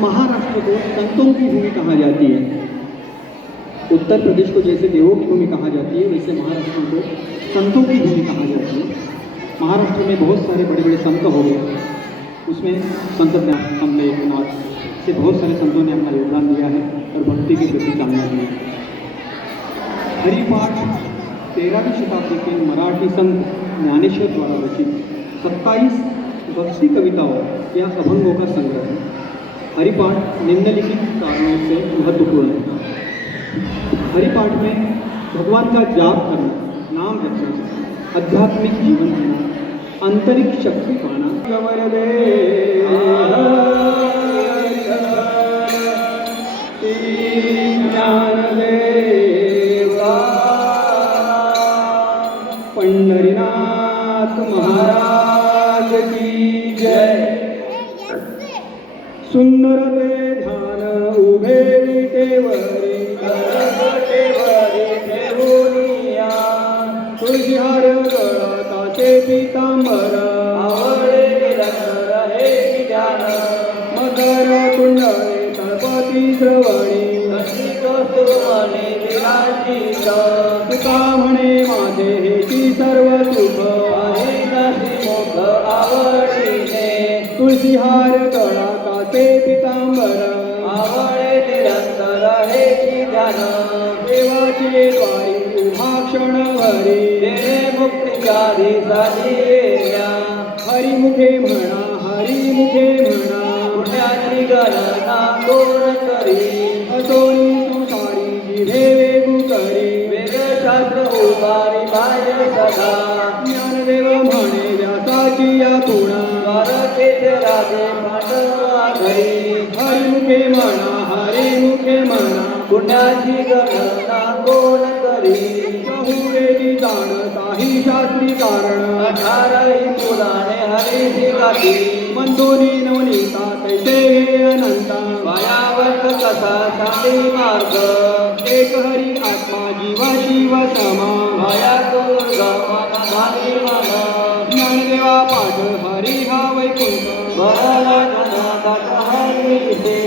महाराष्ट्र को संतों की भूमि कहा जाती है। उत्तर प्रदेश को जैसे देवों की भूमि कहा जाती है, वैसे महाराष्ट्र को संतों की भूमि कहा जाती है। महाराष्ट्र में बहुत सारे बड़े बड़े संत हो गए, उसमें संत संत एकनाथ से बहुत सारे संतों ने अपना योगदान दिया है और भक्ति के प्रति चालना दी है। हरिपाठ 13वीं शताब्दी के मराठी संत ज्ञानेश्वर द्वारा रचित 27 भक्ति कविताओं या अभंगों का संग्रह है। हरिपाठ निम्नलिखित कारणों से महत्वपूर्ण है। हरिपाठ में भगवान का जाप करना, नाम जपना, आध्यात्मिक जीवन जीना, आंतरिक शक्ति पाना। पंढरीनाथ महाराज की जय। सुंदर ते ध्यान उभे विटेवरी, ठेवूनिया तुळशीहार गळताचे पीतांबर, आवडे निरंतर हे ध्यान, मकर कुंडले तळपती श्रवणी, कशी कौतुकाने विराजित, तुका म्हणे माझे हेची सर्व सुख, आहे नशी मोख आवडीने, तुळशीहार गळताचे पीतांबर, आवडे निरंतर हे ध्यान, देवाचे द्वारी उभा क्षणभरी, देणे मुक्तीच्या दिसाची येण्या, हरिमुखे म्हणा, हरिमुखे म्हणा, पुण्याची गणना कोण करी, असोनी संसारी जिभे वेगू करी, वेदशास्त्र उभारी पाहिजे सदा, ज्ञानदेव म्हणे व्यासाची या पुणा, द्वारकेचे राजे पांडवा घरी, हरिमुखे म्हणा, हरिमुखे म्हणा, पुण्याची गणना कोण करी, बहुवेदी जाणताही शास्त्री कारण, 18 पुराणे हरीची गाठी, मंदोनी नवनीता तैसे हे अनंता, मायावत कथा शांती मार्ग, एक हरी आत्मा जीवा शिव समा, माया दुर्गमा भावी माना, ज्ञानदेवा पाठ हरी हा वैकुंठ, भरला गणादात हरी दिसे,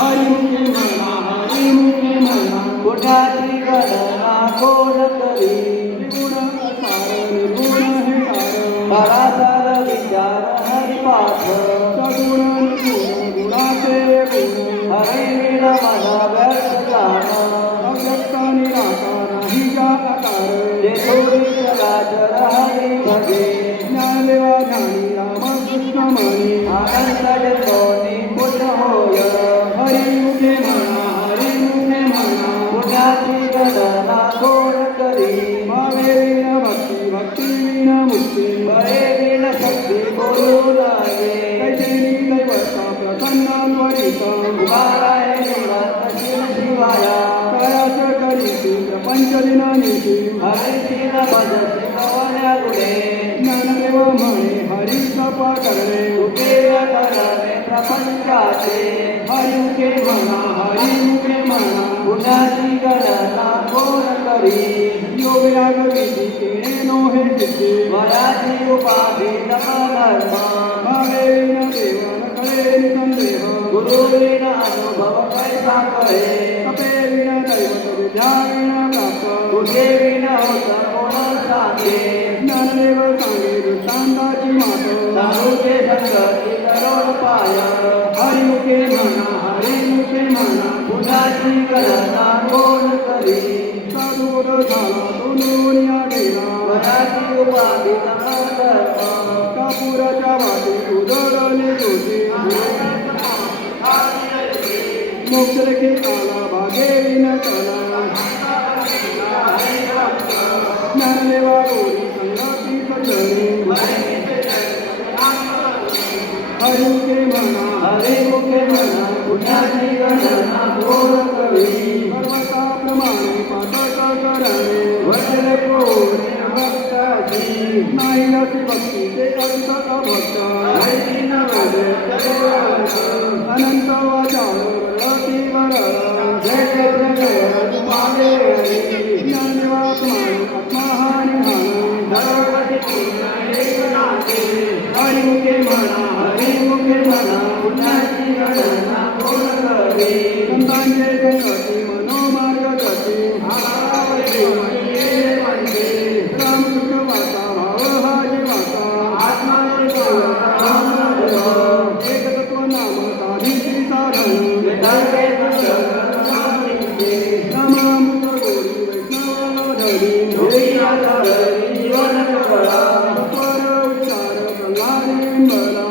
हरिमुखे म्हणा, हरिमुखे म्हणा, पुण्याची गणना कोण करी, निर्गुण असार निर्गुण हे सार, सारासार विचार हरिपाठ, सगुण निर्गुण गुणाचे गुण, हरिविण मना व्यर्थ जाण, अव्यक्त निराकार नाही जा आकार, जे थोडी चराचर हरी भजे, ज्ञानदेवा ज्ञानी रामकृष्ण म्हणे, आनंद जन्मोनी पुण्य होय, हरिमुखे म्हणा, हरिमुखे म्हणा, पुण्याची गणना कोण करी, भावे विण भक्ती, भक्ती विण मुक्ती, बळे विण शक्ती बोलू लागे, कैसेनी दैवता प्रसन्न त्वरित, उभाराय निवृत्त शिव शिवाया, कयाच करीती प्रपंच दिनानिशी, हरिची न भजसी पवन्या गुणे, ज्ञानदेव म्हणे हरी जपा करणे, उपेय करणे प्रपंचाचे, हरिमुखे म्हणा, हरिमुखे म्हणा, पुण्याची गणना कोण करी, योग याग विधी केणे नो हे सिद्धी, वयाची उपाधी धर्म, भावे विण देवन कळे निसंदेह, गुरु विण अनुभव कैसा कळे, तपे विण दैवत विद्या विण प्राप्त, कुठे विण होत कोण सांगे, ज्ञानदेव सांगे दृष्टांताची मात, साधूचे संगती करोड पाय, हरिमुखे म्हणा, हरिमुखे म्हणा, पुण्याची गणना कोण करी, साधूर झाला तो नोनिया गेला, वयाची उपाधी धर्म, कापुराच्या वाटी उजळले ज्योती, मोक्षरेखे आला भागे विण कला, ज्ञानदेवा गोरी संगती सजनी, हरिमुखे म्हणा, हरिमुखे म्हणा, पुण्याची गणना कोण करी, पर्वताप्रमाणे पातळ करणे, वज्र कोणी भक्ताची, नाही असे भक्तीचे अंत अभक्त, हरिची नव्हे अनंत वाचाळ वरती वरळ, जय जय जय तुम्हारे हरी, ज्ञानदेवात्माने आत्माहानी भान, धर्मपती पूर्ण एक नाते, हरिमुखे म्हणा, हरिमुखे म्हणा, पुण्याची गणना कोण करे संतांचे संगती मनोमार्गगती रामकृष्ण वाचा भाव हा जीवाचा एकतत्व नाम साधिची साधन रामामृत गोडी वैष्णव धरी स्वर उच्चार प्रल्हादी बला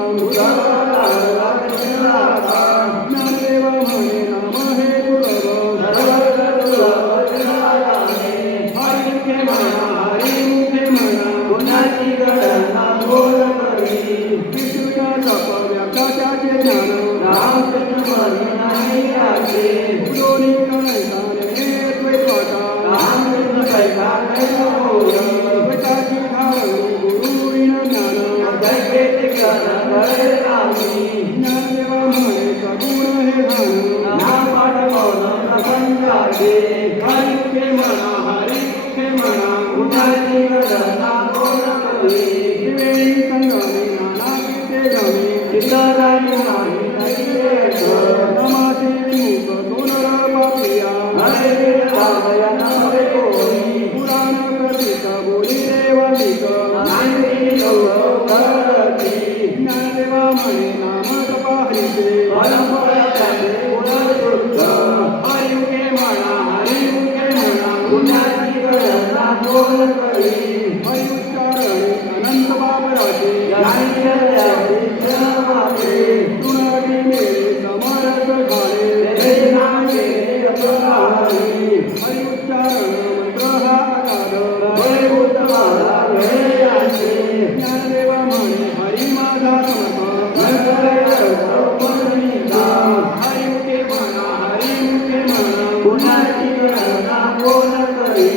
ज्ञानदेव म्हणे नाम हे दुर्लभ हरिमुखे म्हणा हरिमुखे म्हणा गुणाची गणना कोण करी विष्णूच्या जप व्याख्याचे ज्ञान रामकृष्ण म्हणे नाही आले दोन्ही गणैताने द्वैतवाचा रामकृष्ण कैसा कैसा होय द्वैताची धारणी गुरुविण ज्ञान जगेचे ज्ञान घडे रामी ज्ञानदेवा म्हणे सगुण हे घाण नाम पाठ मौन प्रपंचाचे हरिमुखे म्हणा हरिमुखे म्हणा गुणाची गणना कोण करी त्रिवेणी संगमे नाना गीते गमे इतरांनी नाही नैवेद्य नमासी विमुख सोनर पापिया हरे रामय नमवे कोणी पुराण प्रतीक बोली देवालिक नाही लोक करती ज्ञानदेवा म्हणे नाम जपाहरीचे परंपरा त्याचे गुणशुद्ध हरिमुखे म्हणा हरिमुखे म्हणा गुणाची गणना कोण करी हरि उच्चारणे अनंत बाबराचे ज्ञानीच्या क्षमाचे तृणाटी मेळे समरस घाले तेथे नामे अपराधी हरि उच्चारण मंत्र हा अगाध भयभूत माझा वेळाचे ज्ञानदेवा म्हणे हरि माझा समर्थ हरिमुखे म्हणा हरिमुखे म्हणा गुणाची गणना कोण करी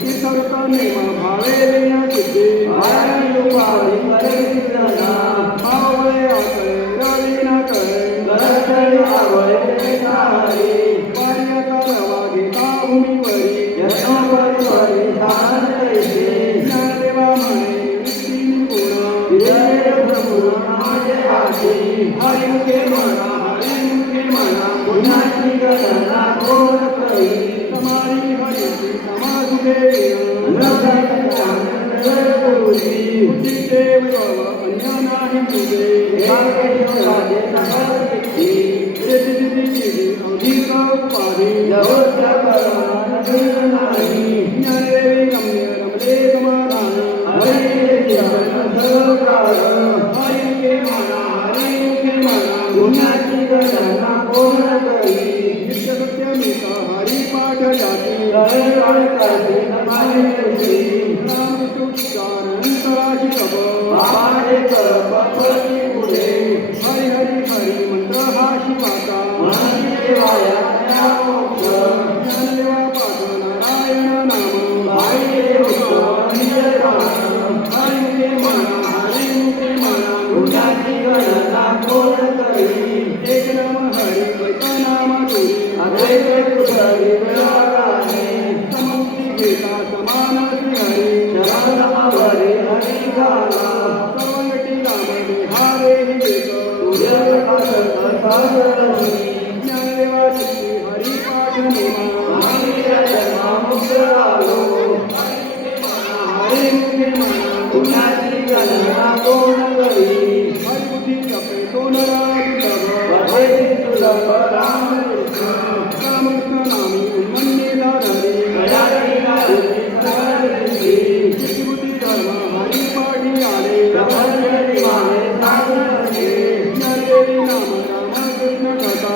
तीर्थस्थ नेम भावे विना सिद्धी हरी उपाधी करे जना भावळे अकळे रवी न कळे करतरी आवळे सारी कार्याचा रवा घेता भूमीवरी यशो परिवारी धान तैसे ज्ञानदेवा म्हणे निवृत्ती निपुण विजय प्रभू माझे हाती हरिमुखे म्हणा हरिमुखे म्हणा गुणाची गणना कोण करी समारी हरिची समासुखे बुद्धीचे वैभव अन्य नाही तुझे सिद्धी अवधीत उपाधी ज्ञानदेवी गम्य रमले समाधान हरिमुखे म्हणा हरिमुखे म्हणा गुणाची गणना कोण करी नित्य सत्यमिता हरिपाठ जाती रामविष्णुच्चारणंतराशी कप हरि हरि हरि मंत्र हा शिवाचा ज्ञानदेवा पाठ नारायण नाम हरिमुखे म्हणा हरिमुखे म्हणा एक नाम हरि वैता नाम तुरी समुक्ती घेता समान श्री हरी सर्वगटी राम निहारे हि देत ज्ञानदेवा चित्ती हरिपाठ निमा हरिमुखे म्हणा हरिबुद्धी जपे सोनरा दुर्लभ रामकृष्ण नामी उन्मन्ये धारणे चित्तबुद्धी धर्म हरिपाठी आले ज्ञानदेवी नाम रामकृष्ण कथा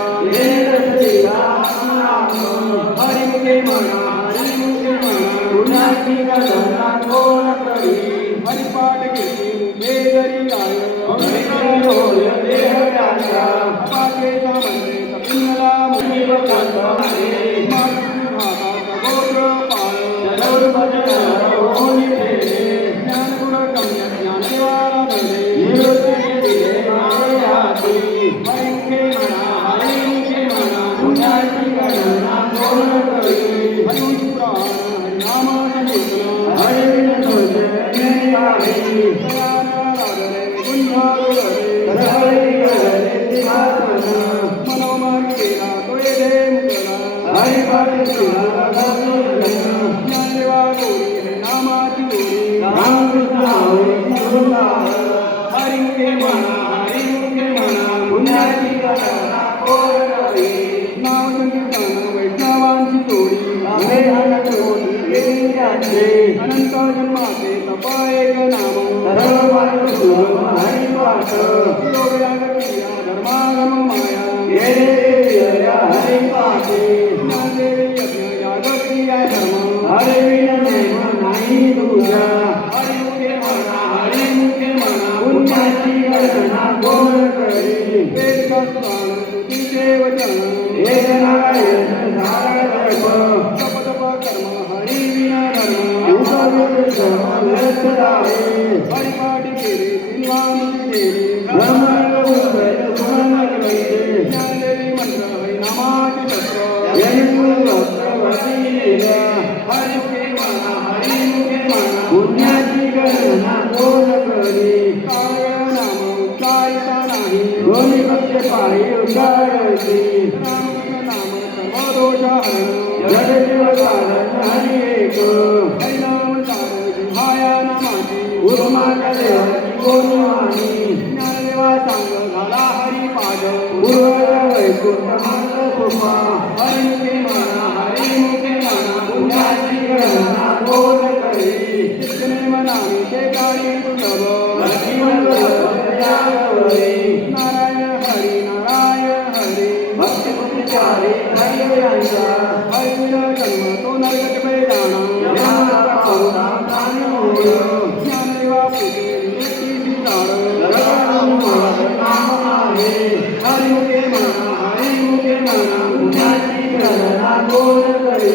हरिमुखे म्हणा हरिमुखे म्हणा हरिपाठ कीर्ती मुखे जरी आय पाके सामंते कपिंगला मुखी भागा सगोत्र पाळ ज्ञानगुण गम्य ज्ञानदेवाला धरे हरिमुखे म्हणा हरिमुखे म्हणा हरिपुराण हरिनाम संकीर्तन मनोमार्ग ते मुकला हरिपाठ शिवाला धर्म ज्ञानदेवा गोरी हरी नामाची गोरी रामकृष्ण हरी गुरुला हरिमुखे म्हणा पुण्याची गणना कोण करी नाव संकीर्तन वैष्णवांची जोडी अभेहन कोणी गेली त्यांचे अनंत जन्माचे तप एक नाम सर्व मार्ग सुगम हरिपाठ योगयाग क्रिया धर्मागम माया येरे हरिपाठे ज्ञानदेवी यज्ञ याग क्रिया धर्म हरिविन नेम नाही तुझ्या हरिमुखे म्हणा पुण्याची गणना कोण करी वेद शास्त्राण स्तुतीचे वचन एक नारायण झाला जप तप तप कर्म हरी विना धर्म उगवित सर्व व्यर्थ आहे हरिपाठ केले सिंहानी केले भ्रमण उभय सुमन वैदे ज्ञानदेवी मंत्र हरी नामाचे शस्त्र यनिकुल वस्त्र वसिलेला हरिमुखे म्हणा पुण्याची गणना कोण करी काळ नाम उच्चारिता नाही दोन्ही पक्ष पायी उच्चारती रामकृष्ण नाम सर्व दोष हरण जगजीव कारण हरी एक हरिनाम सार जिव्हाया नामाची उर्माच्या देवाची कोण वाणी ज्ञानदेवा सांग झाला हरिपाठ पूर्वज वैकुंठ मात्र कृपा हरिमुखे म्हणा पुण्याची गणना कोण करी कृष्णे मनामी ते कार्य तुझव भक्तिवंत त्यागवरी नारायण हरी भक्तिपुंचारी दैवयांचा हरिविना जन्म तो नरगत जाणा यमाचा पावला प्राण होय ज्ञानदेवा पूजे निवृत्ती सिद्धार जगानं मुळात नाम आहे हरिमुखे म्हणा पुण्याची गणना कोण करी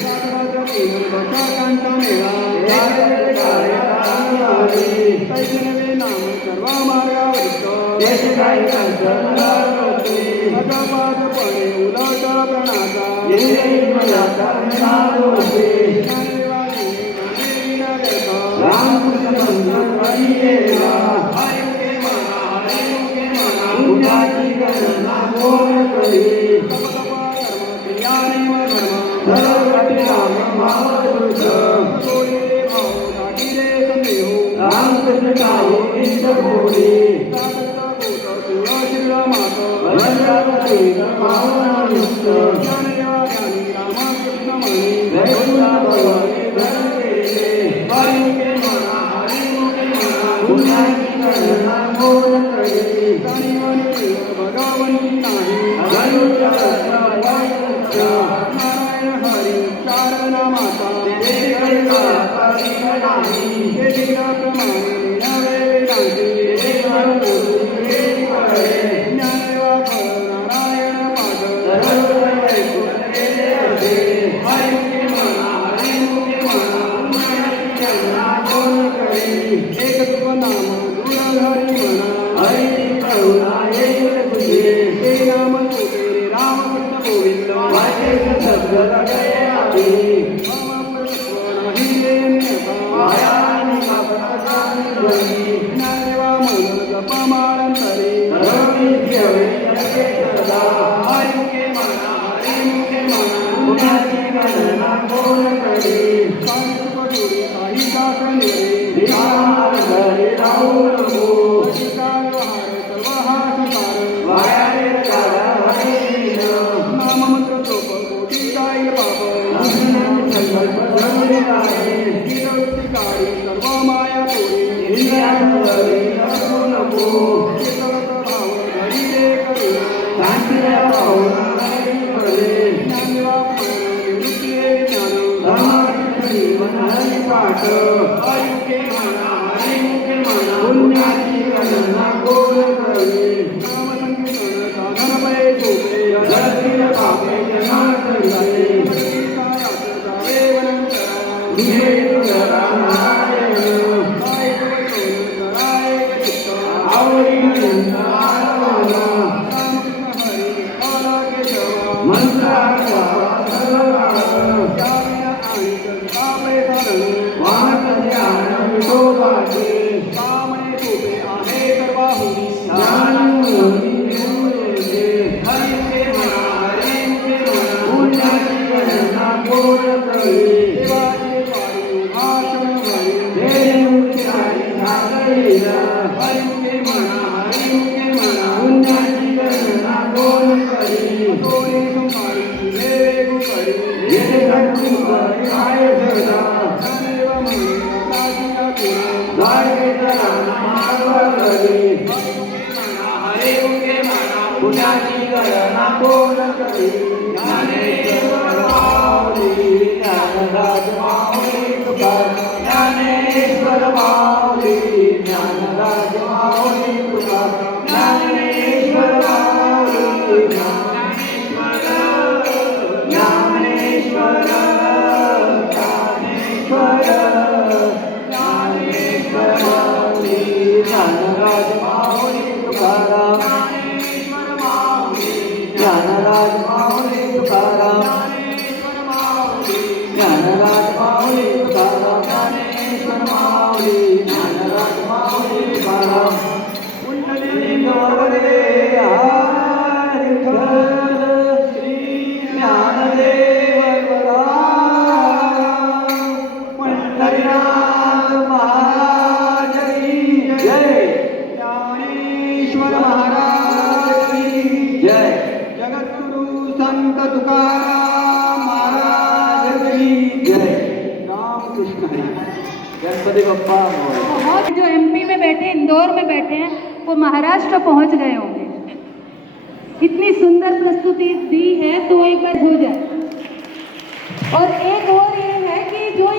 सागराचा तीन दशाकांचा मेळा याचे कार्यकारण हरी कैसनवे नाम सर्व मार्गावरिष्ठ त्याचे काही कंचन लागते अजापादपणे उलट प्रणाचा येई मला करण्या दोषे ज्ञानदेवा देवी न करता रामकृष्ण मंत्र करियेला हरिमुखे म्हणा पुण्याची गणना कोण करी तप तप कर्म क्रिया नेम धर्म सर्वटी राम मावृत सोडिले भाव दाटिले संदेहो रामकृष्ण काही इंद्र बोली सादत्त भूत शिव मात वज्रपतीत पावनायुक्त ज्ञानदेवा ज्ञानी रामकृष्ण मणी वैकुंठा भगवती धन केले हरिमुखे म्हणा पुण्याची गणना कोण करी जाणीवानी भगवंती नाही धनुष्य वायुक्त नारायण हरी चार नामाचा तेथे कैलासा नाही हे प्रमाणे नवे वेदांती ज्ञानदेवा फळ नारायण पाद हरिमुखे म्हणा एक तुझ नाम दुर्हरी म्हणा हे नाम तुझे रामकृष्ण गोविंद नाही हे अन्यथा ज्ञानदेवा मन जप माळंतरी हरिमुखे म्हणा पुण्याची गणना कोण करी सांगपटुरी काही शासने घरी राहू नको काल हार सर्व हा सकार वायाने काढा हरिण नाममंत्र सोप कोटी जाईल बाप संकल्प जमले आहे कारी सर्व माया तोडी इंद्रियांवरी नको नको चितवत भाव घडी दे करुण शांतीला पाहुणा नाही पडे ज्ञानदेवा निवृत्ती रे ज्ञान समाधी जीवन हरिपाठ हरिमुखे म्हणा पुण्याची गणना कोण करी नाम संकीर्तन साधन पै सोपे जगतील पापे जनार्दनाचे आवडी मंत्राचा वाहत ध्यान विठोबाचे ज्ञान मुनी निवडले करी सोने सुमारी हे गुकरी येथे घडू करी काय सदा ज्ञानेव म्हणे काशीला पुरा जाय वेदना मागव करी हरे मुखे म्हणा पुण्याची गणना कोण करी ज्ञानेश्वर माऊली ज्ञानराज माऊली तुकाराम ज्ञानेश्वर माऊली ज्ञानराज माऊली तुकाराम ज्ञानेश्वर माऊली ज्ञानेश्वर ज्ञानेश्वर ज्ञानेश्वर माऊली ज्ञानराज माऊली तुकाराम ज्ञानराज माऊली तुकाराम ज्ञानराज माऊली तुकाराम ज्ञानेश्वर माऊली ज्ञानराज माऊली तुकाराम पुंडलिक वगैरे हरी विठ्ठल श्री ज्ञानदेव तुकाराम पंढरीनाथ महाराज की जय ज्ञानेश्वर महाराज की जय जगद्गुरु संत तुकाराम महाराज की जय रामकृष्ण हरी। गणपति बप्पा मोरया। बहुत जो एमपी में बैठे इंदौर में बैठे हैं वो महाराष्ट्र पहुंच गए होंगे। इतनी सुंदर प्रस्तुति दी है तो एक बार हो जाए। और एक और ये